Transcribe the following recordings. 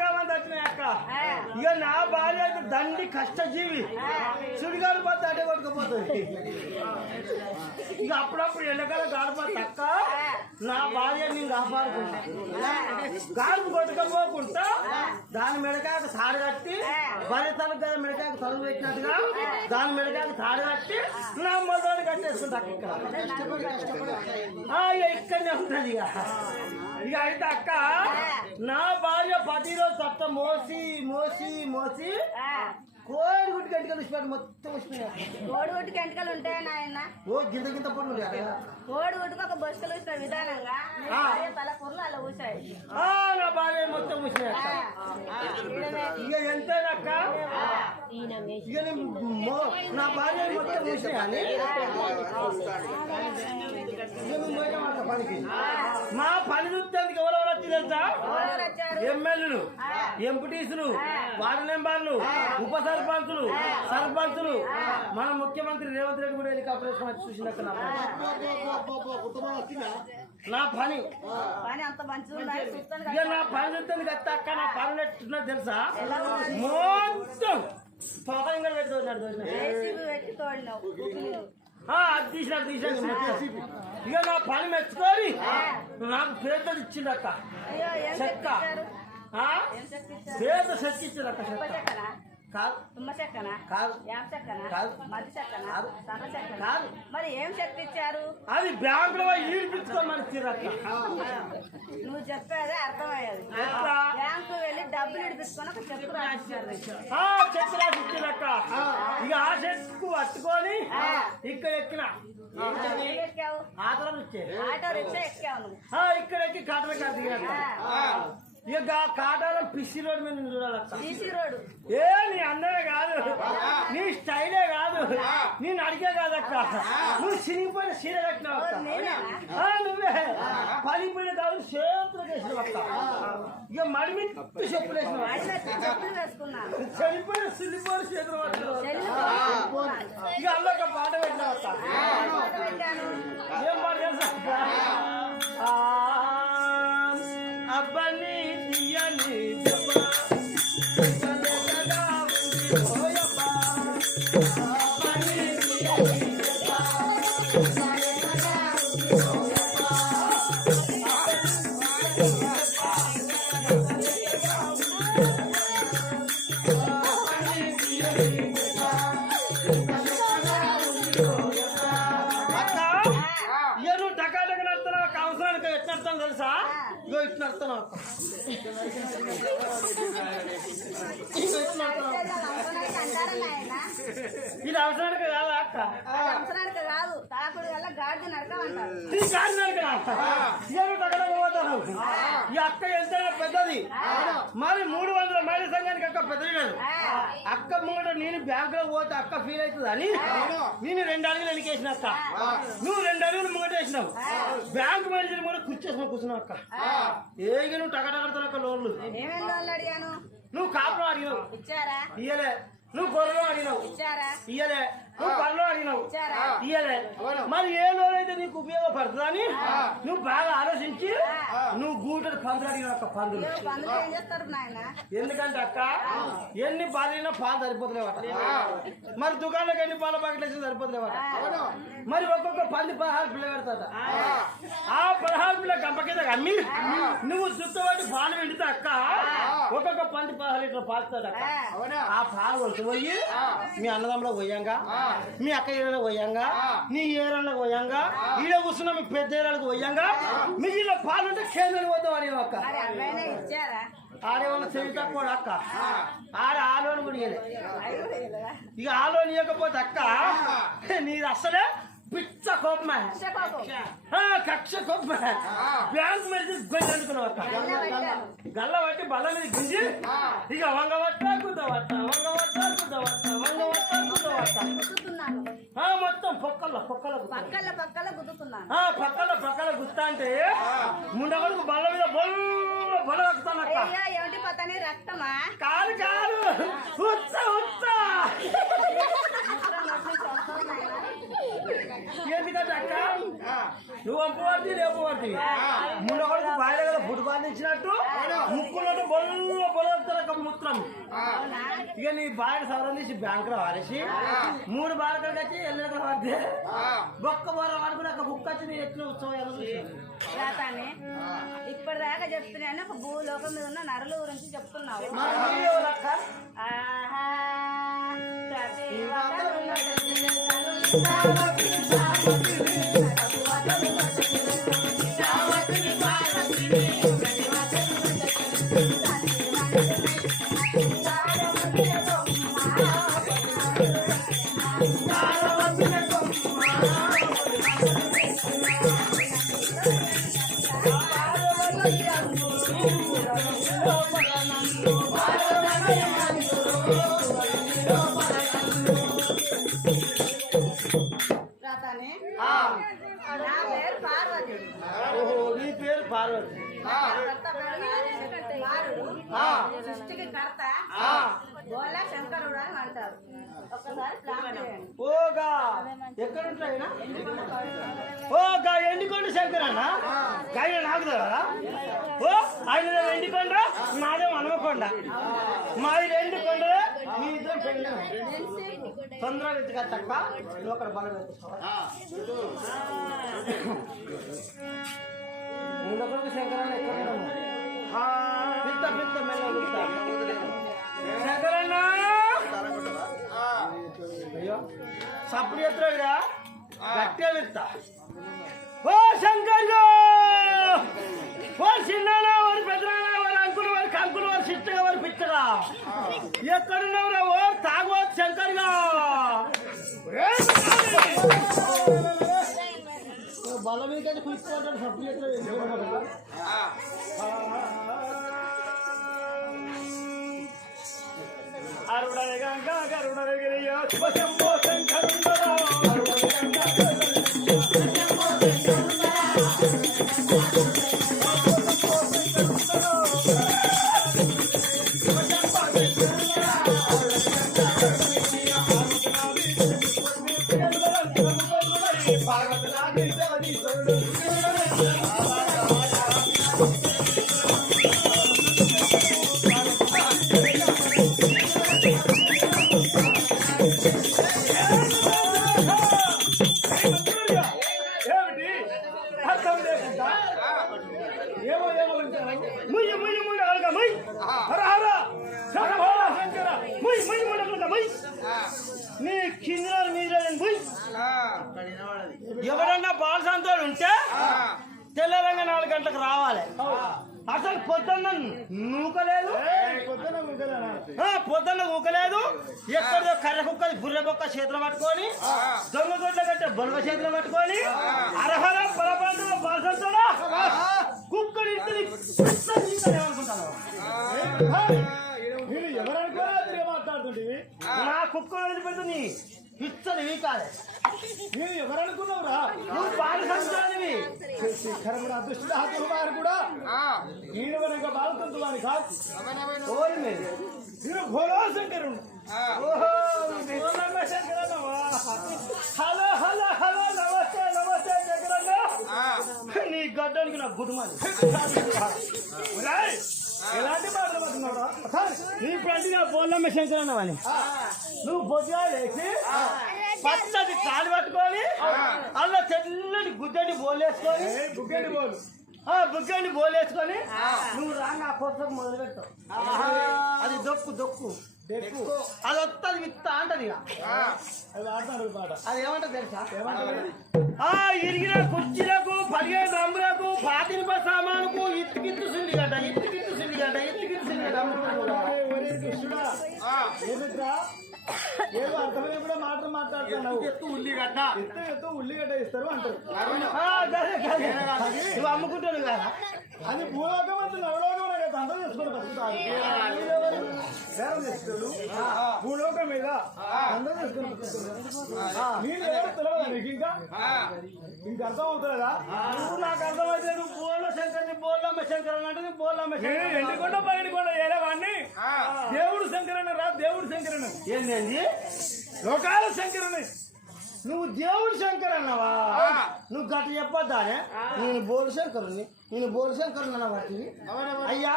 గవంత వచ్చినాయి అక్క. ఇక నా భార్య అయితే దండి కష్టజీవి, సుడిగాడు పోతే అటే కొట్టుకుపోతుంది. ఇక అప్పుడప్పుడు ఎండకాలం గాడిపోతుంది అక్క. నా భార్య నేను కాపాడుకుంటా, గాడుపు కొట్టుకపోకుండా దాని మెడకాయకు తాడు కట్టి, భార్య తనకు కదా మెడకాయకు తలుపు పెట్టినట్టుగా దాని మెడకాయకు తాడు కట్టి నా మొదలు కట్టేసుకుంటా ఇక్కడ. ఇక్కడనే ఉంటది ఇక అయితే అక్క. నా భార్య 10 రోజు తట్ట మోసి మోసి మోసి కోడిగుడ్డు గంటలు ఇచ్చిపోయి మొత్తం వచ్చినాయి. కోడిగుడ్డుకి ఎంటకలు ఉంటాయి నాయన. ఓ గింత గింత పనులు కోడిగుడ్డుకు ఒక బొస్కలు ఇస్తాడు విధానంగా, తల కూరలు అలా ఊసాయి. నా భార్య మొత్తం వచ్చినాయి. ఇక ఎంతేనక్క, ఇక నా భార్య మొత్తం వచ్చినాయని పనికి మా పని చూస్తేందుకు ఎవరెవరు వచ్చి తెలుసా? ఎమ్మెల్యేలు, ఎంపీటీసులు, వార్డు మెంబర్లు, ఉప సర్పంచులు, సర్పంచులు, మన ముఖ్యమంత్రి రేవంత్ రెడ్డి కూడా హెలికాప్టర్ వేసుకొని చూసినాక నా పని అంత మంచిగా ఇక నా పని చూస్తుంది కదా అక్క. నా పని ఎట్టున్నా తెలుసా? మొత్తం పొగంగా పెట్టుకున్నాడు, అది తీసినాడు ఇక నా పని మెచ్చుకొని నాకు పేద ఇచ్చింది అక్క. చెక్క పేద చెక్క ఇచ్చింది అక్క. చెక్క మరి ఏం శక్తి ఇచ్చారు? అది బ్యాంకులో ఈడిపించుకోమని ఇచ్చారక్క. నువ్వు చెప్పేది అర్థమయ్యేది. బ్యాంకు వెళ్ళి డబ్బులు ఇడిపించుకొని ఒక చెక్కు రాసిచ్చారు. చెక్కు రాసి ఇచ్చారక్క. ఇక ఆ చెక్కు పట్టుకొని ఇక్కడ ఎక్కిన ఎక్కావు, ఆటో రిక్షా ఎక్కావు నువ్వు. ఇక్కడ ఎక్కి కాటల కాదు ఇక కాటాల పిసి రోడ్ మీద చూడాలక్క. ఏ నీ అందమే కాదు, నీ స్టైలే కాదు, నేను అడిగే కాదక్క. నువ్వు చినిగిపోయిన చీర కట్టినావు అక్క. నువ్వే పలిపోయిన కాదు చేతులకు వేసినావు అక్క. ఇక మడిమి చెప్పులు వేసినావు, చనిపోయిన సిల్లిపోయిన చేతులు పట్టుకున్నావు. ఇక అల్ల ఒక పాట పెట్టినావు అక్క. ఏం పాట తెలుసా? అబ్బని తీయని తెలుసా? ఇగో ఇట్లా అర్థం ఇది అవసరానికి కాదా అక్క? అవసరానికి కాదు, తాకుడు వల్ల గాడి నడకమంటారు. ఈ అక్క ఎంతైనా పెద్దది, మరి 300 మైళ్ళ సంఘానికి అక్క పెద్దది కాదు. అక్క ముంగట నేను బ్యాంకులో పోతే అక్క ఫీల్ అవుతుంది అని నేను 2 అడుగులు వెనకేసిన అక్క. నువ్వు 2 అడుగులు ముంగట వేసినావు. బ్యాంకు మేనేజర్ కూడా కూర్చోసిన కూర్చున్నావు అక్క. ఏగ నువ్వు టకటకడతావు అక్క. లోన్లు అడిగాను, నువ్వు కాపురం అడిగినావు, ఇచ్చారా? ఇయ్యలే. నువ్వు గొర్రెలు అడిగినావు, ఇచ్చారా? ఇయ్యలే. నువ్వు పనులు అడిగినావు, ఇయ్యలే. మరి ఏ లోన్ అయితే నీకు ఉపయోగపడుతుందా అని నువ్వు బాగా ఆలోచించి నువ్వు గూటడు పందులు అడిగినావు అక్క. పందులు ఎందుకంటే అక్క ఎన్ని పాలైనా పాలు సరిపోతలేవట. మరి దుకాణంలోకి ఎన్ని పాల ప్యాకెట్లు వేసినా సరిపోతలేవట. మరి ఒక్కొక్క 16 పిల్ల పెడతాట. ఆ 16 పిల్ల గంప కింద అమ్మి నువ్వు చుట్టబట్టి పాలు వెండితే అక్క ఒక్కొక్క 16 లీటర్ పాలుతాడు అక్క. ఆ పాలు కొట్టుకుపోయి మీ అన్నదమ్ములో పోయాంగా, మీ అక్క ఏరైనా పోయాంగా, నీ ఏరైనా పోయాంగా, ఈడ కూర్చున్న మీ పెద్ద ఏరాలకు పోయాంగా, మిగిలిన పాలు ఉంటే కేంద్రం పోతాం అని అక్క. ఆడేవాళ్ళు చెవి తక్కువ అక్క. ఆ లోన్ కూడా ఇక ఆ లోన్ ఇవ్వకపోతే అక్క నీది అసలే పిచ్చ కోపమే, కక్ష కోపమే. బ్యాంకు మీద గొయ్యి అనుకున్నావు అక్క. గల్ల పట్టి బల్ల మీద గుంజి ఇక వంగవట్ట గుద్దవట్ట, వంగవట్ట గుద్దవట్ట, వంగవట్ట గుద్దవట్ట, మొత్తం పక్కల గుత్తా అంటే ముండగడుకు బల్ల మీద బొల వస్తానక్క. రక్తమా? కాదు కాదు, ఉత్స ఉత్స. ఎందుకంటే నువ్వు పంపబడి లేపబడి ముందు బాయిల కదా ఫుట్బాల్ ఇచ్చినట్టు ముక్కున్నట్టు బొల్ల బొలక మూత్రం ఇక నీ బాయిల సవరం తీసి బ్యాంక్ లో వారేసి 3 బాలకలు వచ్చి ఎల్లెక్కడ పడితే బొక్క బోర వాడుకున్నాక బుక్ వచ్చి నీ ఎట్లు ఉత్సవం రాతానే ఇప్పటిదాకా చెప్తున్నాను ఒక భూలోకం మీద ఉన్న నరుల గురించి చెప్తున్నావు. ఆహా నా పేరు పార్వతి. నీ పేరు పార్వతి. సృష్టికి కర్త బోలా శంకరుడు అని అంటారు. ఒక్కసారి ప్లాన్ చేయండి. ఓగా ఎక్కడుంటాయినా ఓగా ఎండికొండ శంకర్ అన్న ఆయన నాకు కదా ఓ ఆయన ఎండికొండ నాదే హనుమకొండ మాది ఎండికొండలే మీ ఇద్దరు పెళ్ళి తొందరగా ఎత్తుగా తక్కువ నువ్వు అక్కడ బలం ముందొకరికి శంకర్ అన్న ఎక్కడ పిత్త పిత్త మెల్ల శంకరన్న అయ్యో సప్పుడు ఎత్తుగా గట్టిగా పిత్త ఓ శంకర్ ఓ చిన్నానా వారి పెద్దనా వారి అంకులు వారి కంకులు వారి చిట్టగా వారి పిచ్చగా ఎక్కడున్నావురా ఓ తాగో శంకర్గా బల మీద కూర్చుంటాడు సప్పుడు ఎత్తుగా అరుడనే గంగా గరుడనే గిరియో శంభో శంకరుందరా నీ కింద మీద ఎవరన్నా బాలసంతోడు ఉంటే తెల్లరంగా 4 గంటలకు రావాలి. అసలు పొద్దున్న నూకలేదు పొద్దున్న ఊకలేదు ఎక్కడో కర్ర కుక్క బుర్రె బొక్క చేతులు పట్టుకొని దొంగ గొడ్ల కట్టే బొలగ చేతులు పట్టుకొని అర్హర బలపంతుల బాలసంతోడా కుక్కడి ఏమనుకుంటాను ఎవరనుకోరా మాట్లాడుతుంటే నా కుక్క వదిలిపెడుతుంది పిచ్చలు ఇవి కాదే నేను ఎవరనుకున్నావురా నువ్వు బాలసంతోడివి అదృష్టుడు ఆత్మకుమారు కూడా నేను కనుక బాలసంతువాని కాదు నేను భోలా శంకరుడు హలో హలో హలో నమస్తే నమస్తే శంకరన్న నీ గడ్డానికి నా గుడ్మాలి ఎలాంటి మాటలు పడుతున్నావురా ఇప్పుడు అంటే నా బోల్లమ్మ శంకరన్నవాని నువ్వు పొద్దుగా వేసి పచ్చడి కాలు పట్టుకొని అలా తెల్లటి గుడ్డని బోలేసుకొని బుగ్గని బోలేసుకొని నువ్వు రాగా కొత్త మొదలు పెడతావు. అది దొక్కు దొక్కు అది వస్తుంది విత్త అంటది అది ఏమంటది తెలుసా ఇరిగిన కుర్చీలకు 15 అమ్ములకు పాతినిప సామానుకు ఇత్తుకిత్తు సిల్లిగడ్డ ఇత్తుకిత్తు సిల్లిగడ్డ ఇత్తుకిత్తు సిల్లిగడ్డ ఏదో అర్థమైన కూడా మాటలు మాట్లాడుతున్నావు. ఎత్తు ఉల్లిగడ్డ ఎత్తు ఉల్లిగడ్డ ఇస్తారు అంటారు. నువ్వు అమ్ముకుంటాను కదా అది భూలోకం అంటే నవలోకం అందరూ చేసుకుని బతుకుతారు. భూలోకం మీద అందరూ చేసుకుని బతుకుతారు. నేను ఎవరు తెలియదా నీకు ఇంకా అర్థం అవుతుందా? నువ్వు నాకు అర్థమైతే నువ్వు బోల్ల శంకర్ని బోల్లమ్మ శంకర్ అంటే బోల్లమ్మ శంకర్ ఎండికొండ బయటకొండ ఏలేవాడిని దేవుడు శంకరన్న రా దేవుడు శంకరన్న ఏంటండి లోకాల శంకరుని నువ్వు దేవుడు శంకర్ అన్నావా? నువ్వు గట్ట చెప్పొద్దానే. నేను బోలు శంకరుని, నేను బోలు శంకరుని అన్న వాటిని. అయ్యా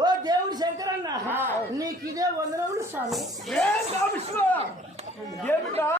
ఓ దేవుడు శంకర్ అన్న, నీకు ఇదే వందనములు స్వామి. ఏమిటా